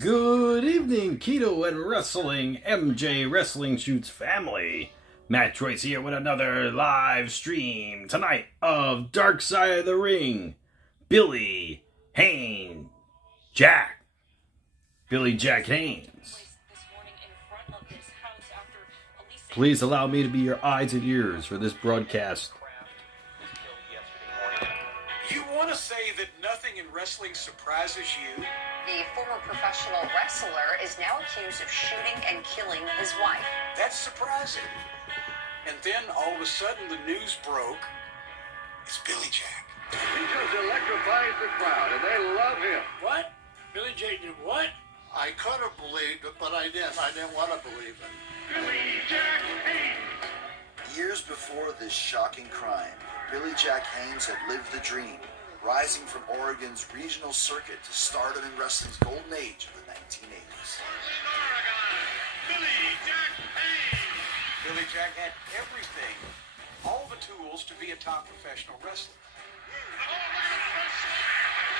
Good evening, Keto and Wrestling, MJ Wrestling Shoots family. MATTROISE here with another live stream tonight of Dark Side of the Ring. Billy Jack Haynes. Please allow me to be your eyes and ears for this broadcast. You want to say that nothing in wrestling surprises you? The former professional wrestler is now accused of shooting and killing his wife. That's surprising. And then all of a sudden the news broke. It's Billy Jack. He just electrifies the crowd and they love him. What? Billy Jack did what? I could have believed it, but I didn't. I didn't want to believe it. Billy Jack Haynes. Years before this shocking crime, Billy Jack Haynes had lived the dream, rising from Oregon's regional circuit to stardom in wrestling's golden age of the 1980s. Billy Jack Haynes. Billy Jack had everything, all the tools to be a top professional wrestler.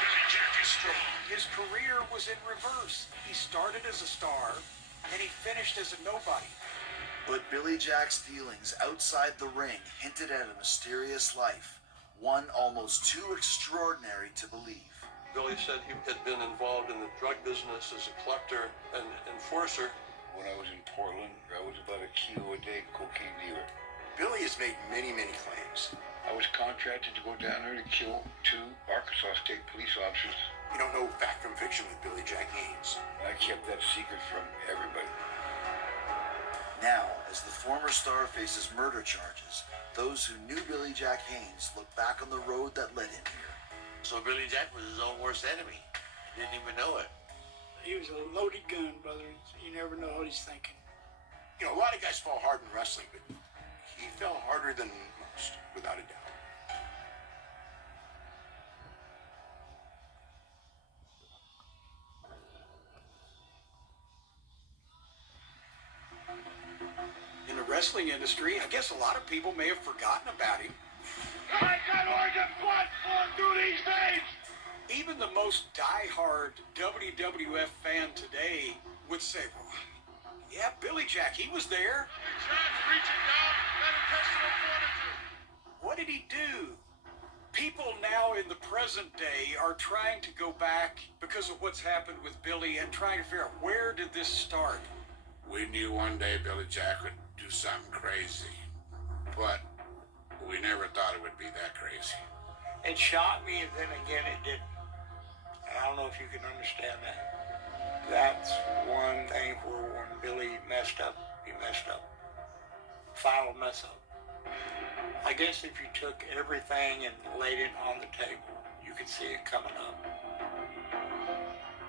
Billy Jack is strong. His career was in reverse. He started as a star, and he finished as a nobody. But Billy Jack's dealings outside the ring hinted at a mysterious life, one almost too extraordinary to believe. Billy said he had been involved in the drug business as a collector and enforcer. When I was in Portland, I was about a kilo a day cocaine dealer. Billy has made many claims. I was contracted to go down there to kill 2 Arkansas State police officers. You don't know fact from fiction with Billy Jack Haynes. I kept that secret from everybody. Now, as the former star faces murder charges, those who knew Billy Jack Haynes look back on the road that led him here. So Billy Jack was his own worst enemy. He didn't even know it. He was a loaded gun, brother. You never know what he's thinking. You know, a lot of guys fall hard in wrestling, but he fell harder than most, without a doubt. In the wrestling industry, I guess a lot of people may have forgotten about him. I got Oregon blood flowing through these veins. Even the most diehard WWF fan today would say, well, yeah, Billy Jack, he was there. Jack's reaching down that intestinal fortitude. What did he do? People now in the present day are trying to go back because of what's happened with Billy and trying to figure out, where did this start? We knew one day Billy Jack would do something crazy, but we never thought it would be that crazy. It shocked me, and then again it didn't. I don't know if you can understand that. That's one thing where when Billy messed up, he messed up. Final mess up. I guess if you took everything and laid it on the table, you could see it coming up.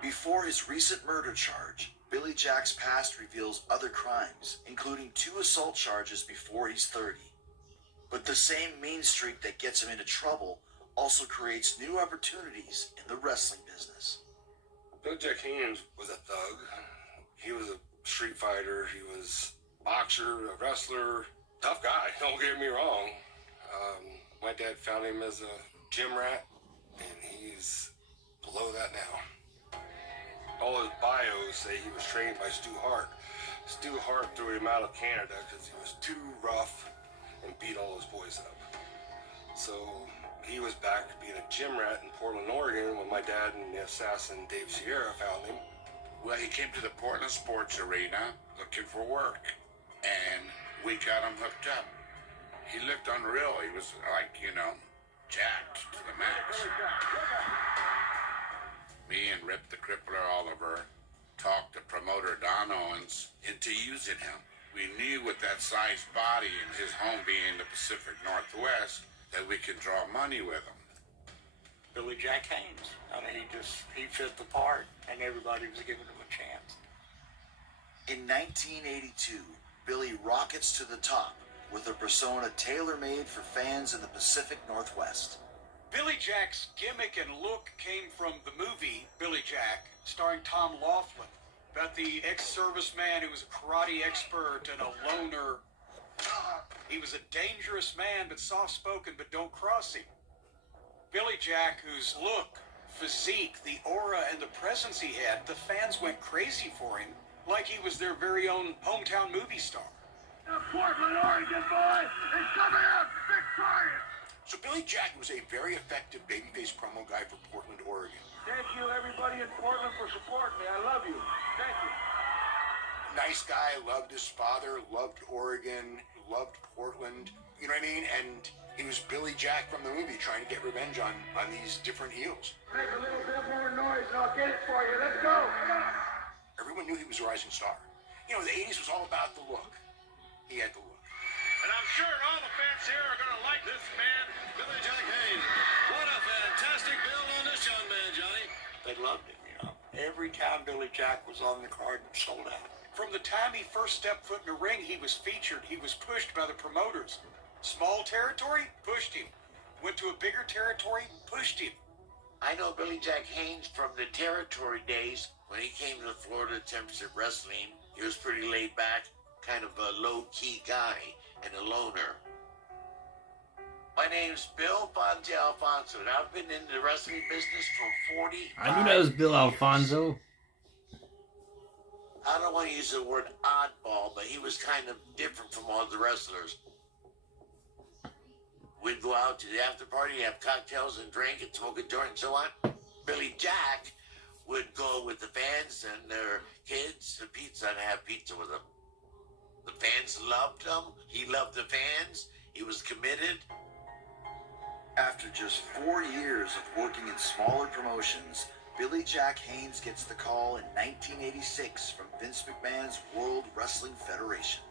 Before his recent murder charge, Billy Jack's past reveals other crimes, including 2 assault charges before he's 30. But the same mean streak that gets him into trouble also creates new opportunities in the wrestling business. Billy Jack Haynes was a thug. He was a street fighter. He was a boxer, a wrestler. Tough guy, don't get me wrong. My dad found him as a gym rat, and he's below that now. All his bios say he was trained by Stu Hart. Stu Hart threw him out of Canada because he was too rough and beat all his boys up. So he was back being a gym rat in Portland, Oregon when my dad and the assassin Dave Sierra found him. Well, he came to the Portland Sports Arena looking for work, and we got him hooked up. He looked unreal. He was like, jacked to the max. Me and Rip the Crippler Oliver talked the promoter Don Owens into using him. We knew with that sized body and his home being the Pacific Northwest that we could draw money with him. Billy Jack Haynes. I mean, he fit the part, and everybody was giving him a chance. In 1982, Billy rockets to the top with a persona tailor-made for fans in the Pacific Northwest. Billy Jack's gimmick and look came from the movie Billy Jack, starring Tom Laughlin, about the ex-serviceman who was a karate expert and a loner. He was a dangerous man, but soft-spoken, but don't cross him. Billy Jack, whose look physique, the aura, and the presence he had, the fans went crazy for him, like he was their very own hometown movie star. The Portland, Oregon boy is coming out victorious! So Billy Jack was a very effective babyface promo guy for Portland, Oregon. Thank you, everybody in Portland, for supporting me. I love you. Thank you. Nice guy, loved his father, loved Oregon, loved Portland. You know what I mean? And he was Billy Jack from the movie trying to get revenge on these different heels. Make a little bit more noise and I'll get it for you. Let's go. Everyone knew he was a rising star. You know, the 80s was all about the look. He had the look. And I'm sure all the fans here are going to like this man, Billy Jack Haynes. What a fantastic build on this young man, Johnny. They loved him, you know. Every time Billy Jack was on the card, sold out. From the time he first stepped foot in the ring, he was featured. He was pushed by the promoters. Small territory, pushed him. Went to a bigger territory, pushed him. I know Billy Jack Haynes from the territory days. When he came to the Florida Championship Wrestling, he was pretty laid back, kind of a low-key guy and a loner. My name's Bill Fonte Alfonso, and I've been in the wrestling business for 40 years. I knew that was Bill Alfonso. I don't want to use the word oddball, but he was kind of different from all the wrestlers. We'd go out to the after party, have cocktails and drink and smoke a joint and so on. Billy Jack would go with the fans and their kids to pizza and have pizza with them. The fans loved him. He loved the fans. He was committed. After just 4 years of working in smaller promotions, Billy Jack Haynes gets the call in 1986 from Vince McMahon's World Wrestling Federation.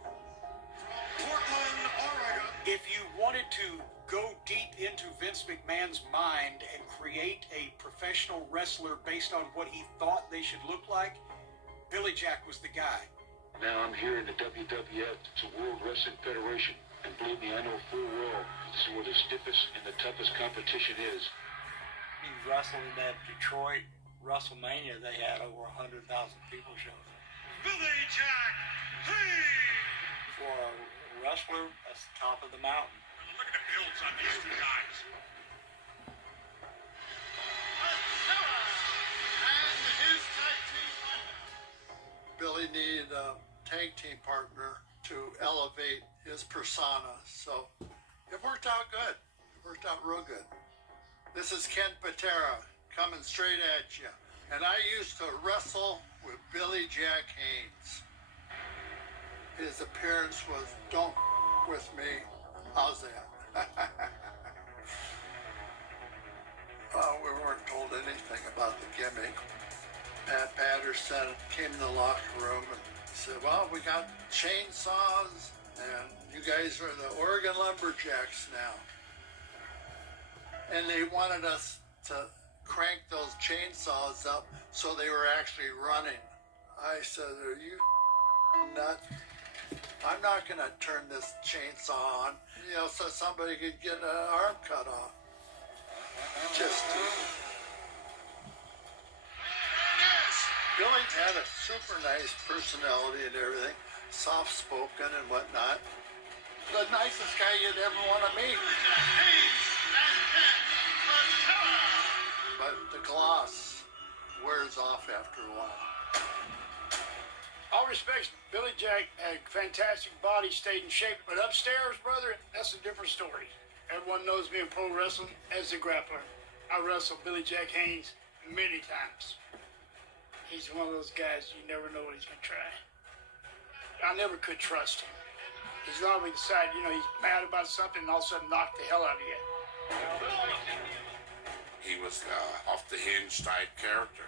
Portland, Oregon. If you wanted to go deep into Vince McMahon's mind and create a professional wrestler based on what he thought they should look like, Billy Jack was the guy. Now I'm here in the WWF, it's a World Wrestling Federation, and believe me, I know full well this is where the stiffest and the toughest competition is. He wrestled in that Detroit WrestleMania. They had over 100,000 people show up. Billy Jack Haynes! For a wrestler, that's the top of the mountain. Look at the builds on these two guys. And his tag team partner. Billy needed a tag team partner to elevate his persona, so it worked out good. It worked out real good. This is Ken Patera coming straight at you, and I used to wrestle with Billy Jack Haynes. His appearance was "Don't with me." How's that? We weren't told anything about the gimmick. Pat Patterson came in the locker room and said, well, we got chainsaws and you guys are the Oregon Lumberjacks now. And they wanted us to crank those chainsaws up so they were actually running. I said, are you nuts? I'm not going to turn this chainsaw on, so somebody could get an arm cut off. Just Billy had a super nice personality and everything, soft-spoken and whatnot. The nicest guy you'd ever want to meet. But the gloss wears off after a while. All respects, Billy Jack had a fantastic body, stayed in shape, but upstairs, brother, that's a different story. Everyone knows me in pro wrestling as a grappler. I wrestled Billy Jack Haynes many times. He's one of those guys you never know what he's going to try. I never could trust him. He's always decided, he's mad about something and all of a sudden knock the hell out of you. He was off the hinge type character.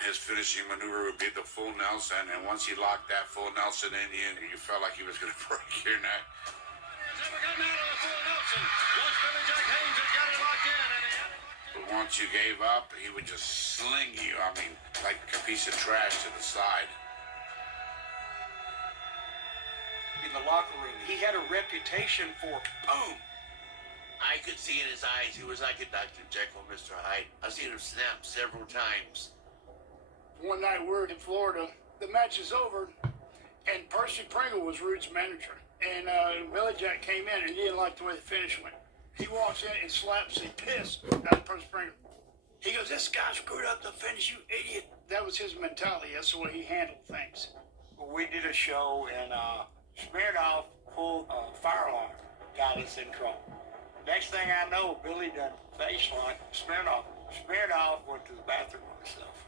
His finishing maneuver would be the full Nelson, and once he locked that full Nelson in you felt like he was going to break your neck. But once you gave up, he would just sling you, like a piece of trash to the side. In the locker room, he had a reputation for boom. I could see in his eyes, he was like a Dr. Jekyll, Mr. Hyde. I've seen him snap several times. One night we were in Florida, the match is over, and Percy Pringle was Rude's manager. And Billy Jack came in and he didn't like the way the finish went. He walks in and slaps a piss out of Pro Springer. He goes, "This guy screwed up the finish, you idiot." That was his mentality. That's the way he handled things. Well, we did a show and Smirnoff pulled a fire alarm, got us in trouble. Next thing I know, Billy done face like Smirnoff. Smirnoff went to the bathroom himself.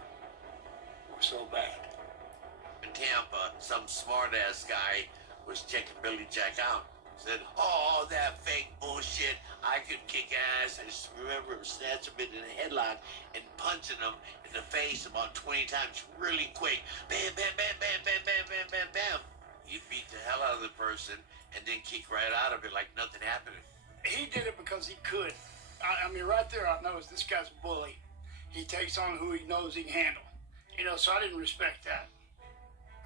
It was so bad. In Tampa, some smart-ass guy was checking Billy Jack out. Said, "Oh, that fake bullshit. I could kick ass." I just remember him snatching him in the headlock and punching him in the face about 20 times really quick. Bam, bam, bam, bam, bam, bam, bam, bam, bam. You beat the hell out of the person and then kick right out of it like nothing happened. He did it because he could. I mean, right there, I know this guy's a bully. He takes on who he knows he can handle. You know, so I didn't respect that.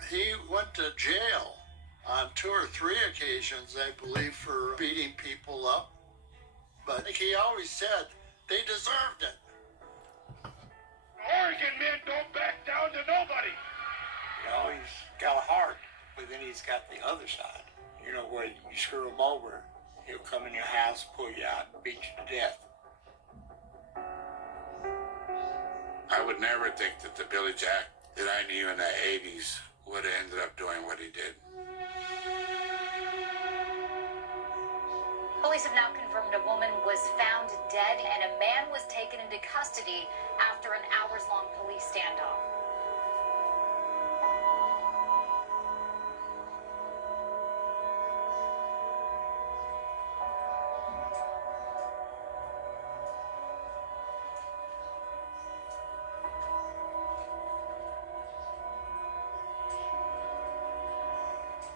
He went to jail on 2 or 3 occasions, I believe, for beating people up. But he always said they deserved it. Oregon men don't back down to nobody. You know, he's got a heart, but then he's got the other side. You know, where you screw him over, he'll come in your house, pull you out, and beat you to death. I would never think that the Billy Jack that I knew in the 80s would have ended up doing what he did. Police have now confirmed a woman was found dead and a man was taken into custody after an hours-long police standoff.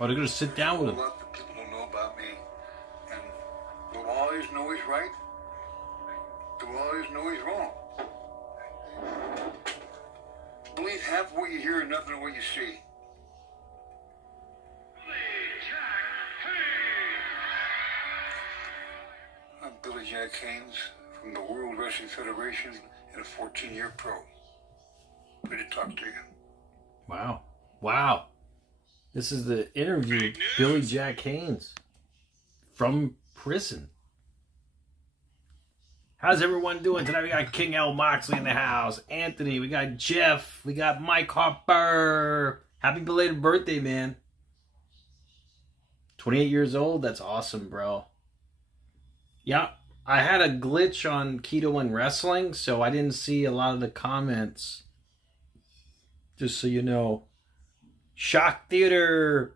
Oh, they're gonna sit down with him. What the people don't know about me, and do I always know he's right? Do I always know he's wrong? Believe half what you hear and nothing of what you see. I'm Billy Jack Haynes from the World Wrestling Federation and a 14-year pro. Good to talk to you. Wow. Wow. This is the interview, Billy Jack Haynes from prison. How's everyone doing tonight? We got King L. Moxley in the house. Anthony, we got Jeff, we got Mike Harper. Happy belated birthday, man. 28 years old, that's awesome, bro. Yeah, I had a glitch on Keto and Wrestling, so I didn't see a lot of the comments. Just so you know. Shock Theater.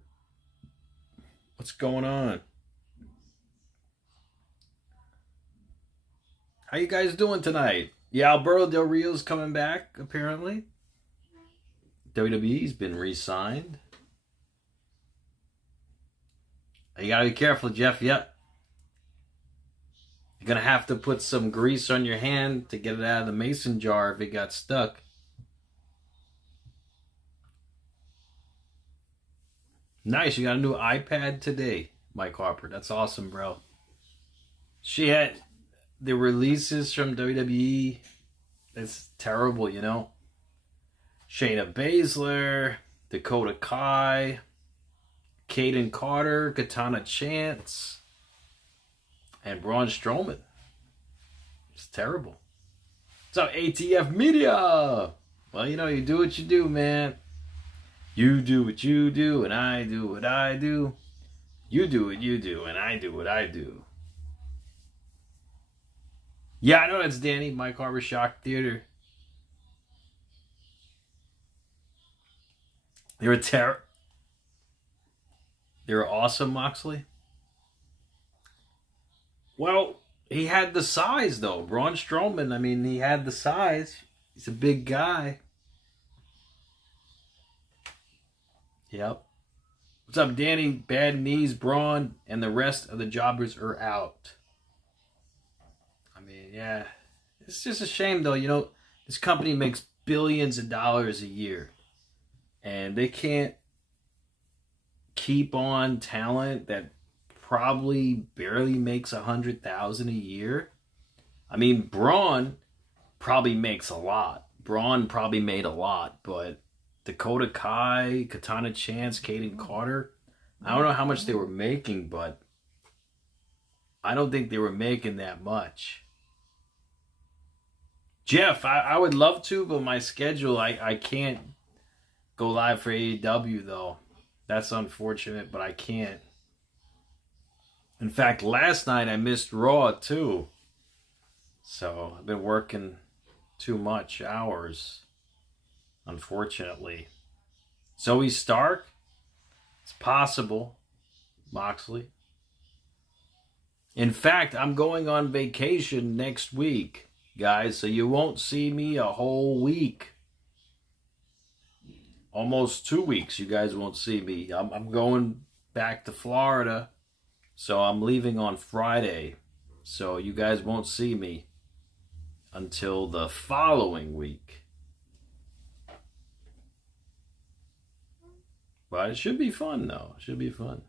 What's going on? How you guys doing tonight? Yeah, Alberto Del Rio's coming back, apparently. WWE's been re-signed. You gotta be careful, Jeff. Yep. You're gonna have to put some grease on your hand to get it out of the mason jar if it got stuck. Nice, you got a new iPad today, Mike Harper. That's awesome, bro. She had the releases from WWE. It's terrible, you know. Shayna Baszler, Dakota Kai, Kaden Carter, Katana Chance, and Braun Strowman. It's terrible. What's up, ATF Media? Well, you know, you do what you do, man. You do what you do, and I do what I do. You do what you do, and I do what I do. Yeah, I know that's Danny, Mike Harper, Shock Theater. They were They were awesome, Moxley. Well, he had the size, though. Braun Strowman, I mean, he had the size. He's a big guy. Yep. What's up, Danny? Bad knees, Braun, and the rest of the jobbers are out. I mean, yeah. It's just a shame, though. You know, this company makes billions of dollars a year. And they can't keep on talent that probably barely makes $100,000 a year. I mean, Braun probably makes a lot. Braun probably made a lot, but Dakota Kai, Katana Chance, Kaden Carter, I don't know how much they were making, but I don't think they were making that much. Jeff, I would love to, but my schedule, I can't go live for AEW, though. That's unfortunate, but I can't. In fact, last night I missed Raw, too. So, I've been working too much hours, unfortunately. Zoe Stark? It's possible. Moxley. In fact, I'm going on vacation next week, guys, so you won't see me a whole week. Almost 2 weeks you guys won't see me. I'm going back to Florida, so I'm leaving on Friday. So you guys won't see me until the following week. But it should be fun, though. It should be fun.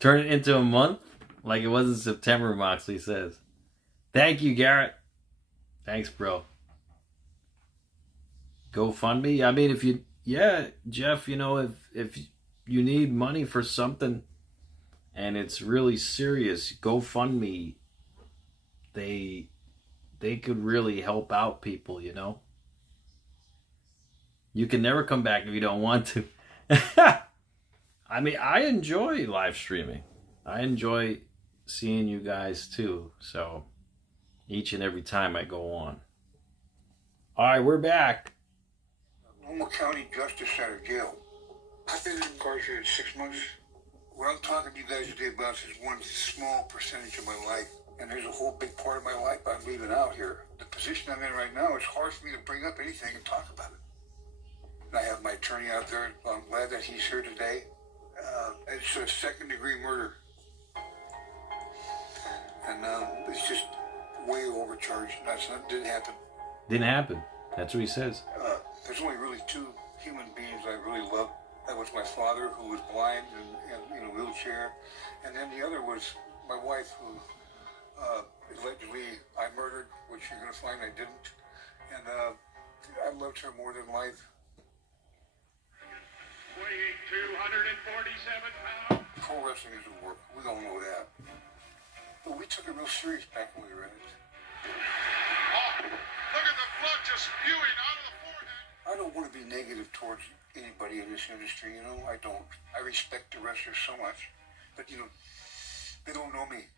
Turn it into a month like it was in September, Moxley says. Thank you, Garrett. Thanks, bro. GoFundMe? I mean, if you... Yeah, Jeff, you know, if you need money for something and it's really serious, GoFundMe, they could really help out people, you know? You can never come back if you don't want to. I mean, I enjoy live streaming. I enjoy seeing you guys too. So, each and every time I go on. All right, we're back. Normal County Justice Center jail. I've been incarcerated 6 months. What I'm talking to you guys today about is one small percentage of my life. And there's a whole big part of my life I'm leaving out here. The position I'm in right now, it's hard for me to bring up anything and talk about it. And I have my attorney out there. I'm glad that he's here today. It's a second-degree murder. And it's just way overcharged. Didn't happen. Didn't happen. That's what he says. There's only really 2 human beings I really love. That was my father, who was blind and in a wheelchair. And then the other was my wife, who allegedly I murdered, which you're going to find I didn't. And I loved her more than life. Weighing 247 pounds. Pro wrestling isn't work. We all know that. But we took it real serious back when we were in it. Oh, look at the blood just spewing out of the forehead. I don't want to be negative towards anybody in this industry, you know. I don't. I respect the wrestlers so much. But, you know, they don't know me.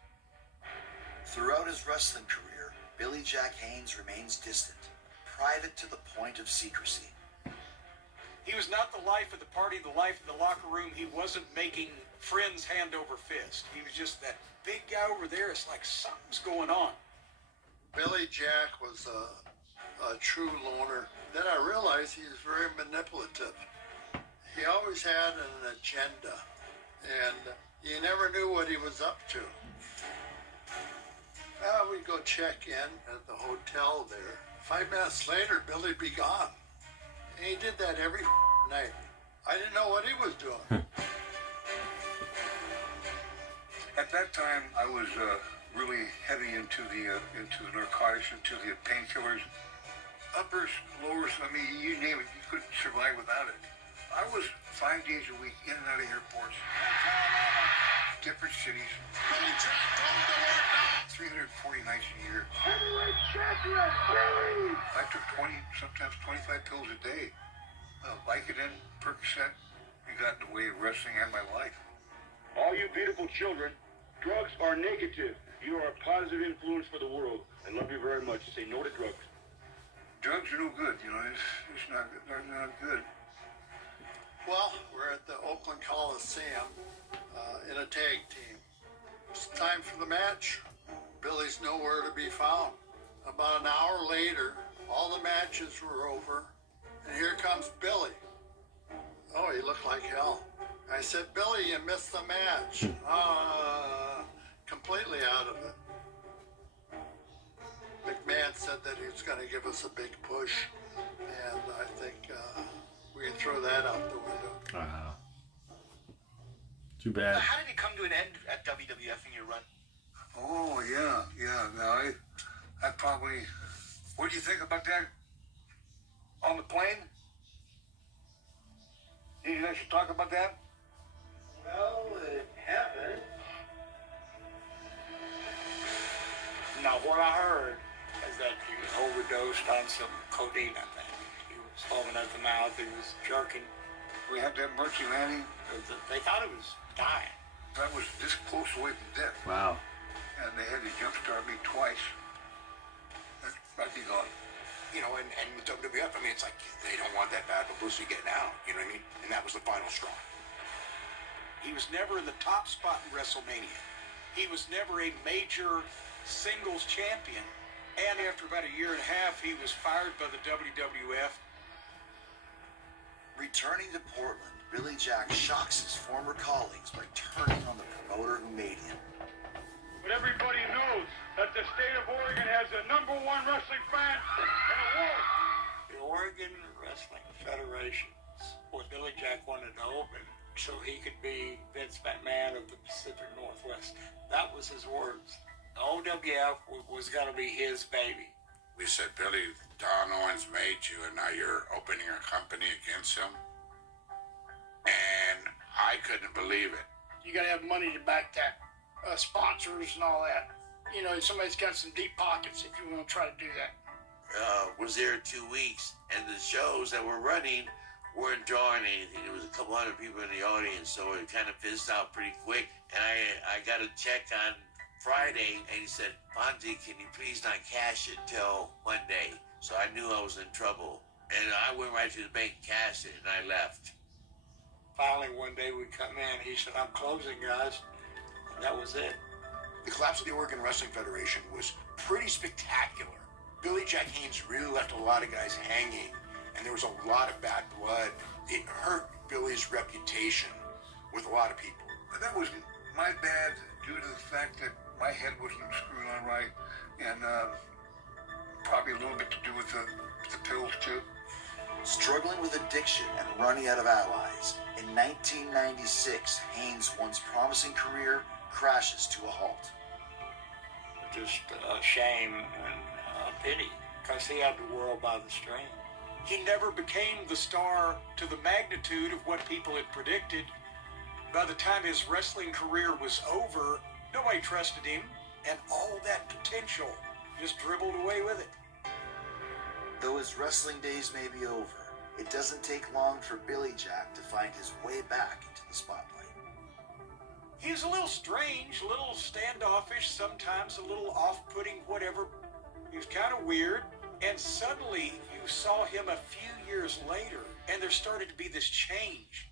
Throughout his wrestling career, Billy Jack Haynes remains distant, private to the point of secrecy. He was not the life of the party, the life of the locker room. He wasn't making friends hand over fist. He was just that big guy over there. It's like something's going on. Billy Jack was a true loner. Then I realized he was very manipulative. He always had an agenda, and you never knew what he was up to. We'd go check in at the hotel there. 5 minutes later, Billy'd be gone. And he did that every night. I didn't know what he was doing. At that time, I was really heavy into the narcotics, into the painkillers. Uppers, lowers, I mean, you name it, you couldn't survive without it. I was 5 days a week in and out of airports, different cities. Billy Jack going to work now. 340 nights a year. Heavyweight champion, Billy! I took 20, sometimes 25 pills a day. Vicodin, Percocet, it got in the way of wrestling and my life. All you beautiful children, drugs are negative. You are a positive influence for the world. I love you very much. Say no to drugs. Drugs are no good, you know, it's not good. They're not good. Well, we're at the Oakland Coliseum in a tag team. It's time for the match. Billy's nowhere to be found. About an hour later, all the matches were over, and here comes Billy. Oh, he looked like hell. I said, Billy, you missed the match. Completely out of it. McMahon said that he was going to give us a big push, and I think we can throw that out the window. Too bad. How did it come to an end at WWF in your run? Oh, yeah. Now, I probably... What do you think about that? On the plane? Did you guys talk about that? Well, it happened. Now, what I heard is that he was overdosed on some codeine, I think. He was foaming at the mouth, he was jerking. We had that emergency landing. They thought he was dying. That was this close away from death. Wow. And they had to jumpstart me twice. I'd be gone. You know, and WWF, I mean, it's like they don't want that bad publicity getting out. You know what I mean? And that was the final straw. He was never in the top spot in WrestleMania. He was never a major singles champion. And after about a year and a half, he was fired by the WWF. Returning to Portland, Billy Jack shocks his former colleagues by turning on the promoter who made him. But everybody knows that the state of Oregon has the #1 wrestling fan in the world. The Oregon Wrestling Federation, what Billy Jack wanted to open so he could be Vince McMahon of the Pacific Northwest. That was his words. The OWF was going to be his baby. We said, Billy, Don Owens made you, and now you're opening a company against him. And I couldn't believe it. You got to have money to back that, sponsors and all that. You know, somebody's got some deep pockets if you want to try to do that. Was there 2 weeks, and the shows that were running weren't drawing anything. There was a couple hundred people in the audience, so it kind of fizzed out pretty quick. And I got a check on Friday, and he said, Fonzie, can you please not cash it till Monday? So I knew I was in trouble. And I went right to the bank, cashed it, and I left. Finally, one day we come in, he said, I'm closing, guys. And that was it. The collapse of the Oregon Wrestling Federation was pretty spectacular. Billy Jack Haynes really left a lot of guys hanging, and there was a lot of bad blood. It hurt Billy's reputation with a lot of people. But that wasn't my bad due to the fact that my head wasn't screwed on right, and probably a little bit to do with the pills too. Struggling with addiction and running out of allies, in 1996, Haynes' once promising career crashes to a halt. Just a shame and a pity, because he had the world by the string. He never became the star to the magnitude of what people had predicted. By the time his wrestling career was over, nobody trusted him, and all that potential just dribbled away with it. Though his wrestling days may be over, it doesn't take long for Billy Jack to find his way back into the spotlight. He was a little strange, a little standoffish, sometimes a little off-putting, whatever. He was kind of weird, and suddenly you saw him a few years later, and there started to be this change.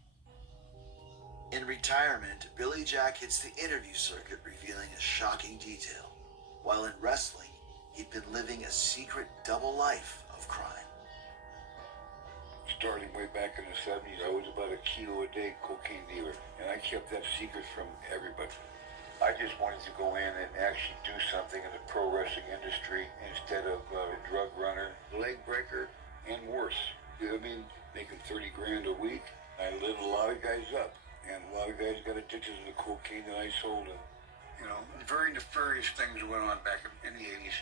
In retirement, Billy Jack hits the interview circuit, revealing a shocking detail. While in wrestling, he'd been living a secret double life of crime. Starting way back in the 70s, I was about a kilo a day cocaine dealer, and I kept that secret from everybody. I just wanted to go in and actually do something in the pro wrestling industry instead of a drug runner, leg breaker, and worse. I mean, making 30 grand a week. I lit a lot of guys up, and a lot of guys got addicted to the cocaine that I sold them. You know, very nefarious things went on back in the 80s.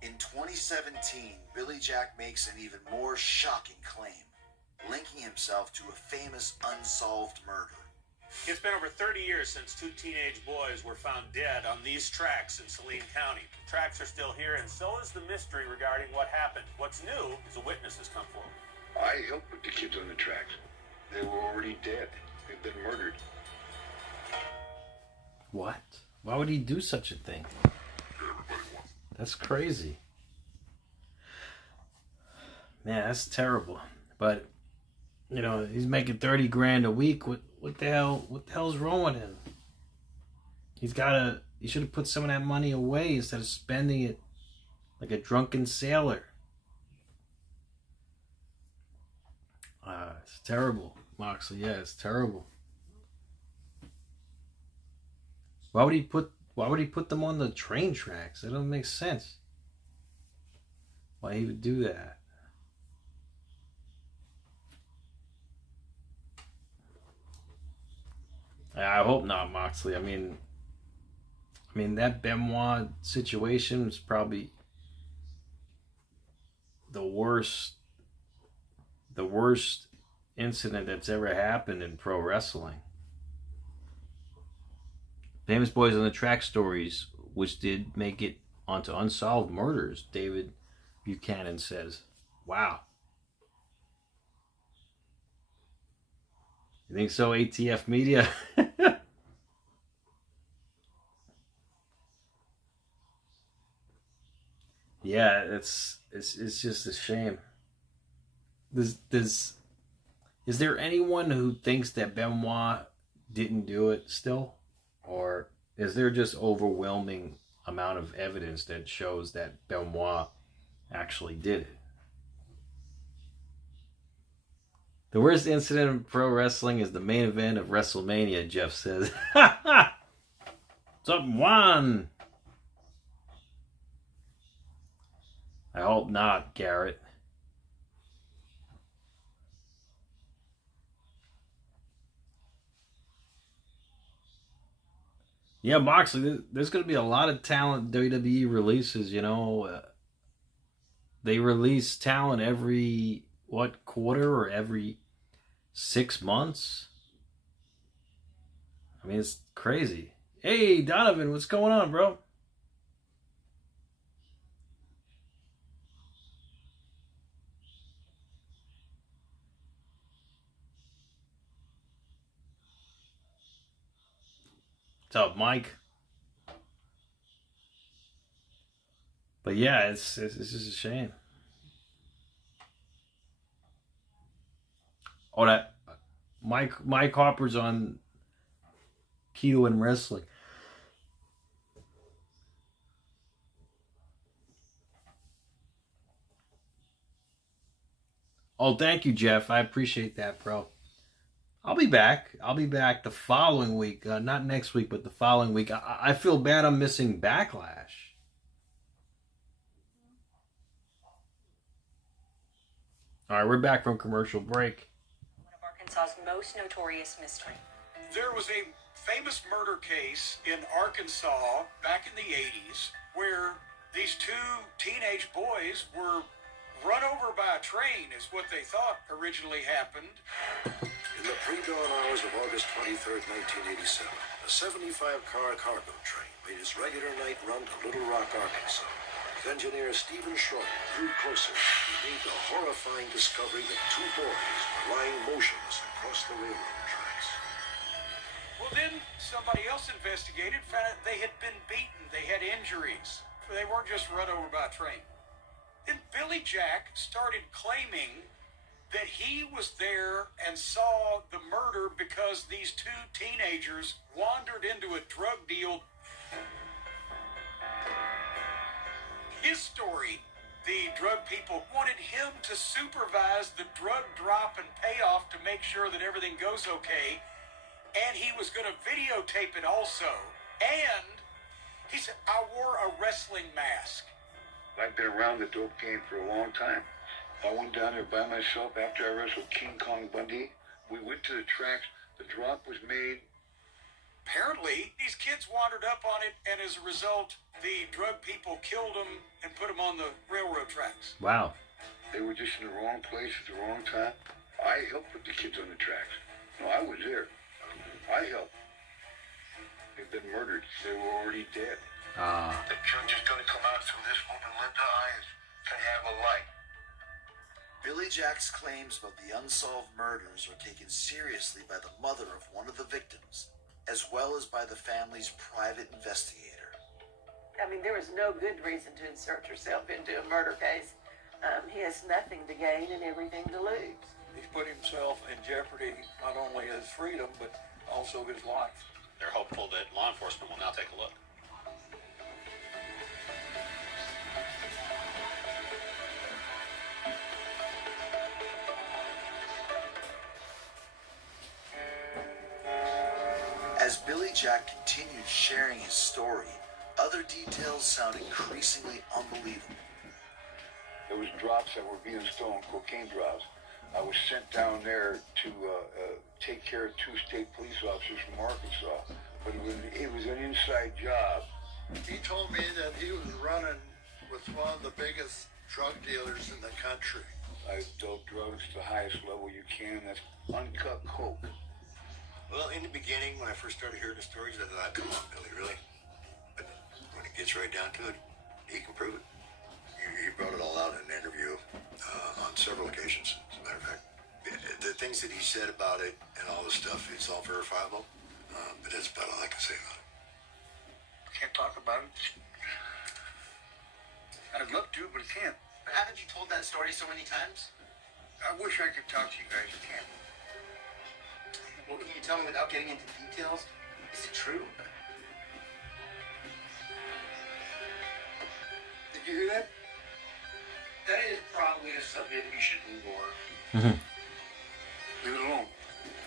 In 2017, Billy Jack makes an even more shocking claim, linking himself to a famous unsolved murder. It's been over 30 years since 2 teenage boys were found dead on these tracks in Saline County. The tracks are still here, and so is the mystery regarding what happened. What's new is a witness has come forward. I helped with the kids on the tracks. They were already dead. They've been murdered. What? Why would he do such a thing? That's crazy. Man, that's terrible. But, you know, he's making 30 grand a week. What the hell's wrong with him? He should have put some of that money away instead of spending it like a drunken sailor. It's terrible, Moxley. Yeah, it's terrible. Why would he put them on the train tracks? That doesn't make sense. Why he would do that? I hope not, Moxley. I mean that Benoit situation was probably the worst incident that's ever happened in pro wrestling. Famous Boys on the Track stories, which did make it onto Unsolved Murders, David Buchanan says. Wow. You think so, ATF Media? Yeah, it's just a shame. Is there anyone who thinks that Benoit didn't do it still? Or is there just overwhelming amount of evidence that shows that Benoit actually did it? The worst incident in pro wrestling is the main event of WrestleMania, Jeff says. Ha ha! Something won! I hope not, Garrett. Yeah, Moxley, there's going to be a lot of talent WWE releases, you know. They release talent every, quarter or every 6 months? I mean, it's crazy. Hey, Donovan, what's going on, bro? What's up, Mike? But yeah, it's just a shame. Oh, that Mike Harper's on Keto and Wrestling. Oh, thank you, Jeff. I appreciate that, bro. I'll be back. I'll be back the following week. Not next week, but the following week. I feel bad I'm missing Backlash. All right, we're back from commercial break. One of Arkansas's most notorious mystery. There was a famous murder case in Arkansas back in the 80s where these two teenage boys were run over by a train, is what they thought originally happened. In the pre-dawn hours of August 23rd, 1987, a 75-car cargo train made its regular night run to Little Rock, Arkansas. As engineer Stephen Short drew closer, he made the horrifying discovery that two boys were lying motionless across the railroad tracks. Well, then somebody else investigated, found out they had been beaten, they had injuries. They weren't just run over by a train. Then Billy Jack started claiming that he was there and saw the murder because these two teenagers wandered into a drug deal. His story, the drug people wanted him to supervise the drug drop and payoff to make sure that everything goes okay, and he was going to videotape it also. And he said, I wore a wrestling mask. I've been around the dope game for a long time. I went down there by myself after I wrestled King Kong Bundy. We went to the tracks. The drop was made. Apparently, these kids wandered up on it, and as a result, the drug people killed them and put them on the railroad tracks. Wow. They were just in the wrong place at the wrong time. I helped put the kids on the tracks. No, I was there. I helped. They've been murdered. They were already dead. The truth is going to come out so this woman, Linda Irons, can have a light. Billy Jack's claims about the unsolved murders are taken seriously by the mother of one of the victims, as well as by the family's private investigator. I mean, there was no good reason to insert yourself into a murder case. He has nothing to gain and everything to lose. He's put himself in jeopardy, not only his freedom, but also his life. They're hopeful that law enforcement will now take a look. As Billy Jack continued sharing his story, other details sound increasingly unbelievable. There was drops that were being stolen, cocaine drops. I was sent down there to take care of two state police officers from Arkansas, but it was an inside job. He told me that he was running with one of the biggest drug dealers in the country. I've doped drugs to the highest level you can. That's uncut coke. Well, in the beginning, when I first started hearing the stories, I thought, come on, Billy, really? But when it gets right down to it, he can prove it. He brought it all out in an interview on several occasions, as a matter of fact. The things that he said about it and all the stuff, it's all verifiable. But that's about all I can say about it. Can't talk about it. I'd love to, but I can't. Haven't you told that story so many times? I wish I could talk to you guys. I can't. Well, can you tell me without getting into details? Is it true? Did you hear that? That is probably a subject we should move on. Leave it alone.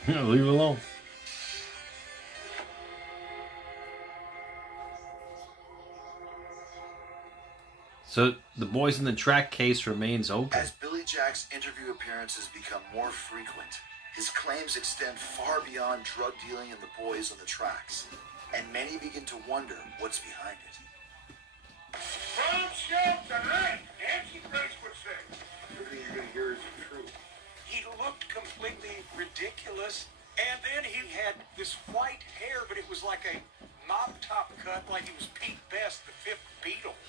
Yeah, leave it alone. So the Boys in the Track case remains open. As Billy Jack's interview appearances become more frequent, his claims extend far beyond drug dealing and the boys on the tracks, and many begin to wonder what's behind it. From show tonight, Nancy Grace would say. Everything you're going to hear is true. He looked completely ridiculous, and then he had this white hair, but it was like a mop top cut, like he was Pete Best, the fifth Beatle.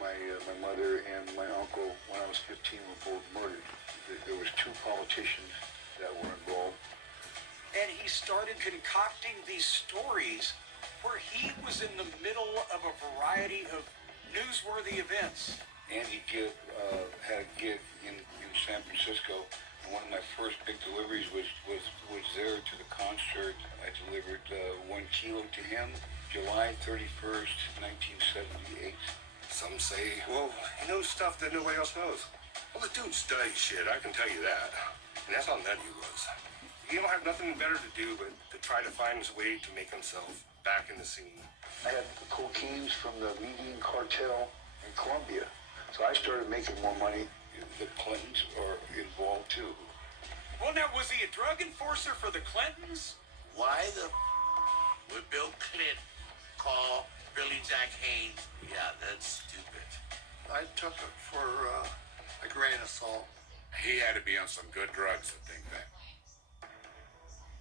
My mother and my uncle, when I was 15, were both murdered. There was 2 politicians that were involved. And he started concocting these stories where he was in the middle of a variety of newsworthy events. Andy Gibb had a gig in San Francisco, and one of my first big deliveries was there to the concert. I delivered 1 kilo to him, July 31st, 1978. Some say, well, he knows stuff that nobody else knows. Well, the dude studies shit, I can tell you that. And that's how nutty he was. He don't have nothing better to do but to try to find his way to make himself back in the scene. I had cocaines from the Medellin cartel in Colombia. So I started making more money. The Clintons are involved too. Well, now, was he a drug enforcer for the Clintons? Why the would Bill Clinton call Billy Jack Haynes? Yeah, that's stupid. I took it for a grain of salt. He had to be on some good drugs to think that.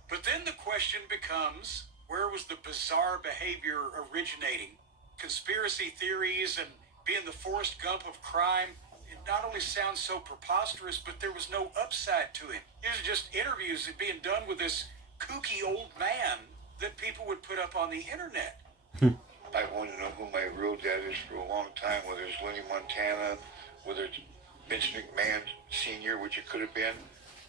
But then the question becomes, where was the bizarre behavior originating? Conspiracy theories and being the Forrest Gump of crime, it not only sounds so preposterous, but there was no upside to him. These are just interviews being done with this kooky old man that people would put up on the internet. I wanted to know who my real dad is for a long time, whether it's Lenny Montana, whether it's Vince McMahon Sr., which it could have been,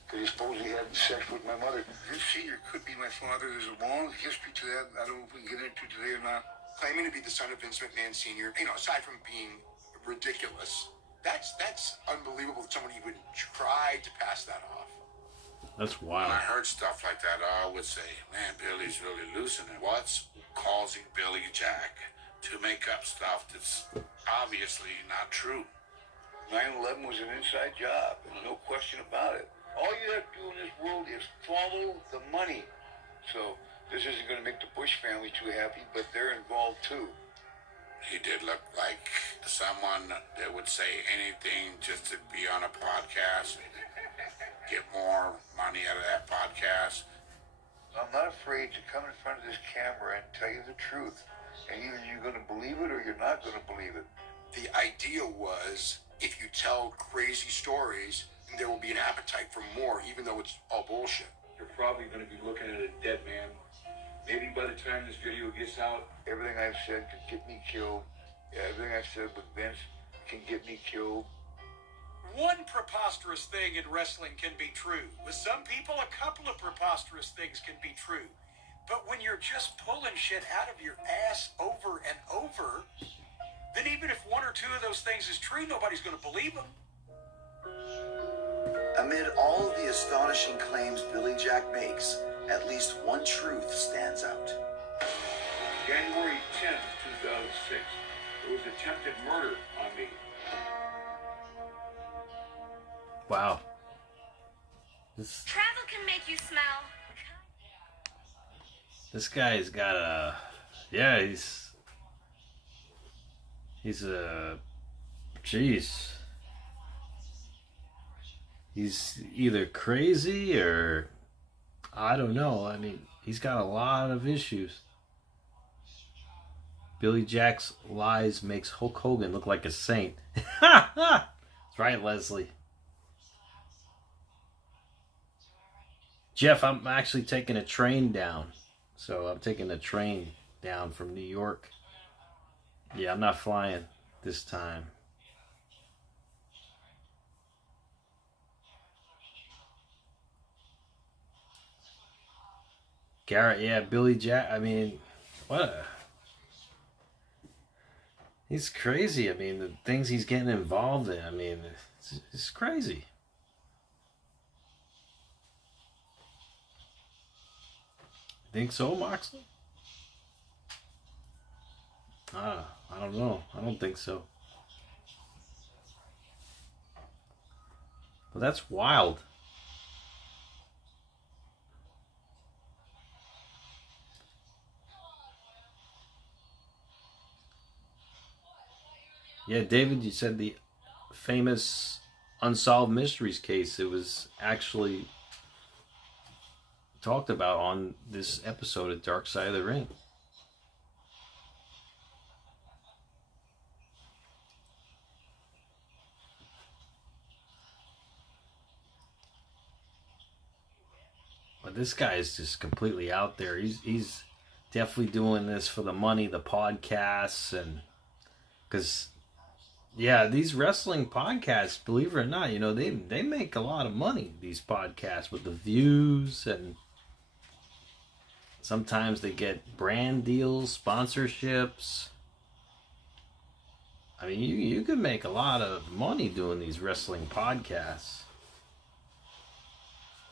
because he supposedly had sex with my mother. Vince Sr. could be my father. There's a long history to that. I don't know if we can get into today or not. Claiming to be the son of Vince McMahon Sr., aside from being ridiculous, that's unbelievable that someone even tried to pass that off. That's wild. When I heard stuff like that, I would say, man, Billy's really losing it. What's causing Billy Jack to make up stuff that's obviously not true? 9/11 was an inside job, there's no question about it. All you have to do in this world is follow the money. So this isn't going to make the Bush family too happy, but they're involved too. He did look like someone that would say anything just to be on a podcast, get more money out of that podcast. I'm not afraid to come in front of this camera and tell you the truth. And either you're going to believe it or you're not going to believe it. The idea was, if you tell crazy stories, there will be an appetite for more, even though it's all bullshit. You're probably going to be looking at a dead man. Maybe by the time this video gets out, everything I've said could get me killed. Everything I've said with Vince can get me killed. One preposterous thing in wrestling can be true. With some people, a couple of preposterous things can be true. But when you're just pulling shit out of your ass over and over, then even if 1 or 2 of those things is true, nobody's going to believe them. Amid all of the astonishing claims Billy Jack makes, at least one truth stands out. January 10th, 2006, there was attempted murder on me. Wow. Travel can make you smell. This guy's got a... Yeah, he's a... Jeez. he's either crazy or I don't know. I mean, he's got a lot of issues. Billy Jack's lies makes Hulk Hogan look like a saint. That's right, Leslie. Jeff, I'm actually taking a train down. So I'm taking a train down from New York. Yeah, I'm not flying this time. Garrett, yeah, Billy Jack. I mean, what a... He's crazy. I mean, the things he's getting involved in, I mean, it's crazy. Think so, Moxley? I don't know. I don't think so. But that's wild. Yeah, David, you said the famous Unsolved Mysteries case. It was actually talked about on this episode of Dark Side of the Ring. But this guy is just completely out there. He's definitely doing this for the money, the podcasts, and because yeah, these wrestling podcasts, believe it or not, you know, they make a lot of money, these podcasts, with the views, and sometimes they get brand deals, sponsorships. I mean, you could make a lot of money doing these wrestling podcasts.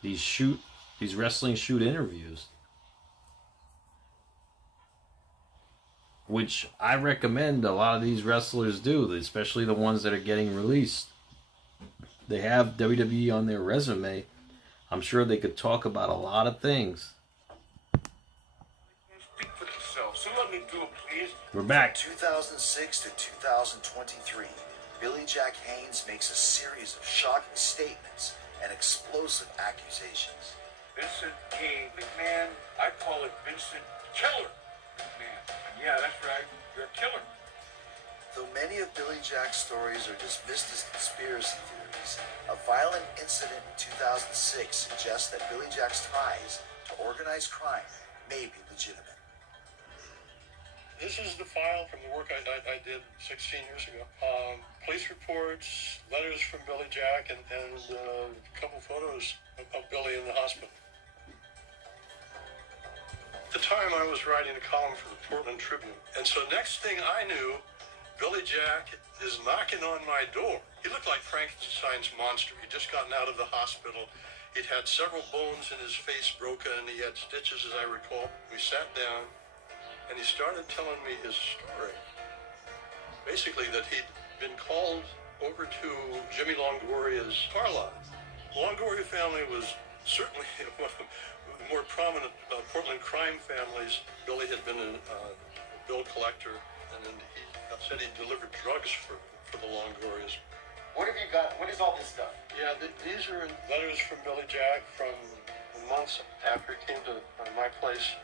These wrestling shoot interviews. Which I recommend a lot of these wrestlers do, especially the ones that are getting released. They have WWE on their resume. I'm sure they could talk about a lot of things. Speak for themselves. So let me do it, please. We're back. From 2006 to 2023, Billy Jack Haynes makes a series of shocking statements and explosive accusations. Vincent K. McMahon, I call it Vincent Killer McMahon. And yeah, that's right, you're a killer. Though many of Billy Jack's stories are dismissed as conspiracy theories, a violent incident in 2006 suggests that Billy Jack's ties to organized crime may be legitimate. This is the file from the work I did 16 years ago. Police reports, letters from Billy Jack, and a couple photos of Billy in the hospital. At the time, I was writing a column for the Portland Tribune. And so next thing I knew, Billy Jack is knocking on my door. He looked like Frankenstein's monster. He'd just gotten out of the hospital. He'd had several bones in his face broken. He had stitches, as I recall. We sat down, and he started telling me his story. Basically, that he'd been called over to Jimmy Longoria's car lot. The Longoria family was certainly one of the more prominent Portland crime families. Billy had been a bill collector, and then he said he delivered drugs for the Longorias. What have you got? What is all this stuff? Yeah, these are letters from Billy Jack from months after he came to my place.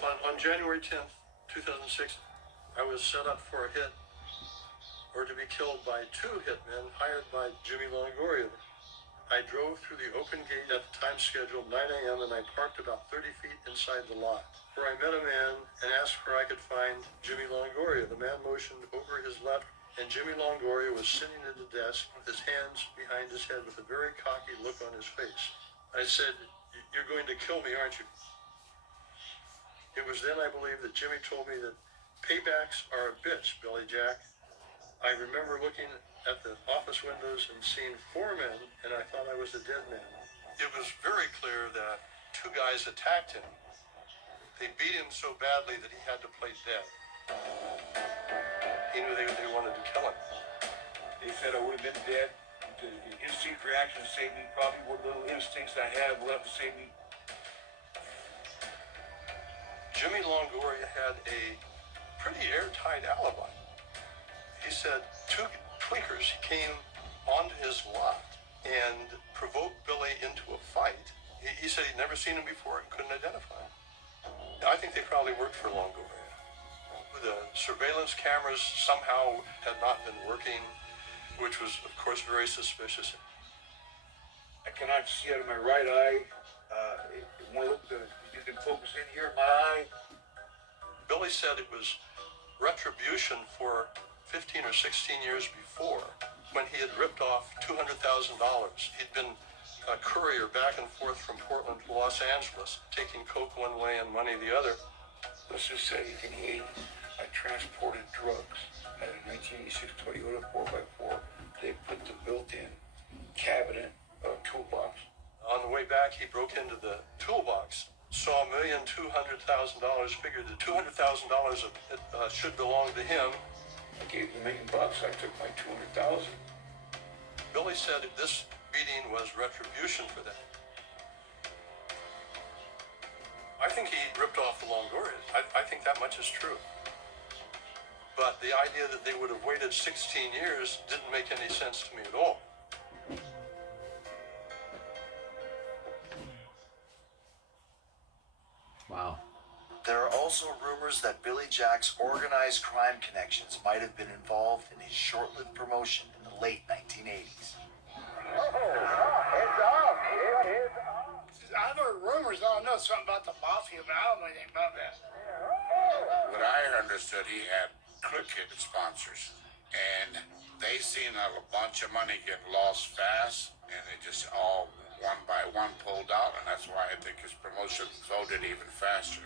On January 10th, 2006, I was set up for a hit, or to be killed by two hitmen hired by Jimmy Longoria. I drove through the open gate at the time scheduled 9 a.m. and I parked about 30 feet inside the lot, where I met a man and asked where I could find Jimmy Longoria. The man motioned over his left, and Jimmy Longoria was sitting at the desk with his hands behind his head with a very cocky look on his face. I said, "You're going to kill me, aren't you?" It was then, I believe, that Jimmy told me that paybacks are a bitch, Billy Jack. I remember looking at the office windows and seeing four men, and I thought I was a dead man. It was very clear that two guys attacked him. They beat him so badly that he had to play dead. He knew they wanted to kill him. They said I would have been dead. The instinct reaction saved me. Probably what little instincts I had left to save me. Jimmy Longoria had a pretty airtight alibi. He said two tweakers came onto his lot and provoked Billy into a fight. He said he'd never seen him before and couldn't identify him. I think they probably worked for Longoria. The surveillance cameras somehow had not been working, which was, of course, very suspicious. I cannot see out of my right eye. You can focus in here in my eye. Billy said it was retribution for 15 or 16 years before, when he had ripped off $200,000. He'd been a courier back and forth from Portland to Los Angeles, taking coke one way and money the other. Let's just say in the 80s, I transported drugs. I had a 1986 Toyota 4x4. They put the built-in cabinet toolbox. On the way back, he broke into the toolbox, saw $1,200,000, figured that $200,000 should belong to him. I gave him $1,000,000. I took my $200,000. Billy said that this beating was retribution for that. I think he ripped off the Longorias. I think that much is true. But the idea that they would have waited 16 years didn't make any sense to me at all. Wow. There are also rumors that Billy Jack's organized crime connections might have been involved in his short-lived promotion in the late 1980s. I've heard rumors. I don't know something about the mafia, but I don't know anything about that. What I understood, he had cricket sponsors, and they seen a bunch of money get lost fast, and they just all one by one pulled out, and that's why I think his promotion folded even faster.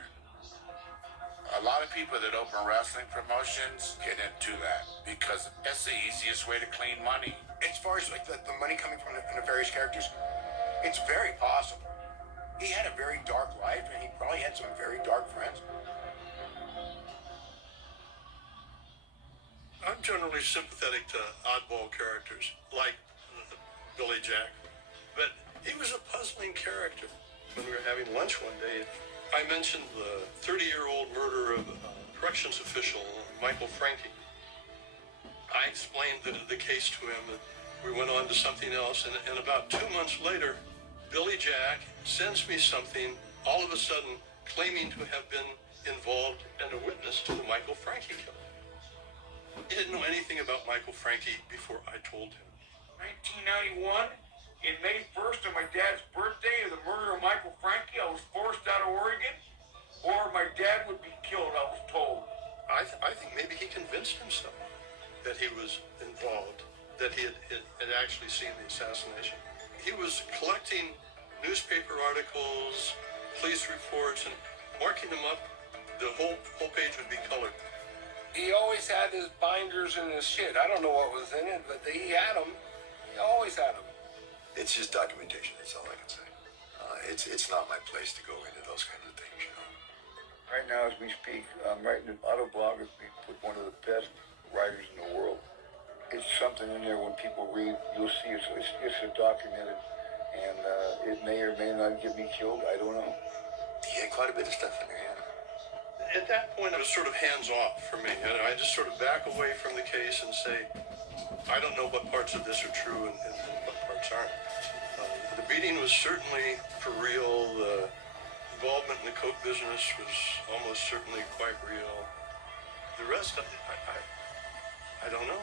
A lot of people that open wrestling promotions get into that because that's the easiest way to clean money. As far as like the money coming from the nefarious characters, it's very possible. He had a very dark life, and he probably had some very dark friends. I'm generally sympathetic to oddball characters like Billy Jack, but he was a puzzling character. When we were having lunch one day, I mentioned the 30-year-old murder of corrections official Michael Franke. I explained the case to him, and we went on to something else, and about 2 months later, Billy Jack sends me something, all of a sudden claiming to have been involved and a witness to the Michael Franke killing. He didn't know anything about Michael Franke before I told him. 1991, in May 1st of my dad's birthday of the murder of Michael Franke, I was forced out of Oregon, or my dad would be killed, I was told. I think maybe he convinced himself that he was involved, that he had actually seen the assassination. He was collecting newspaper articles, police reports, and marking them up. The whole page would be colored. He always had his binders and his shit. I don't know what was in it, but he had them. He always had them. It's just documentation, that's all I can say. It's not my place to go into those kinds of things, you know. Right now, as we speak, I'm writing an autobiography with one of the best writers in the world. It's something in there when people read, you'll see it's documented, and it may or may not get me killed, I don't know. You had quite a bit of stuff in there, yeah. At that point, it was sort of hands-off for me. And I just sort of back away from the case and say, I don't know what parts of this are true and what parts aren't. The beating was certainly for real. The involvement in the coke business was almost certainly quite real. The rest of it, I don't know.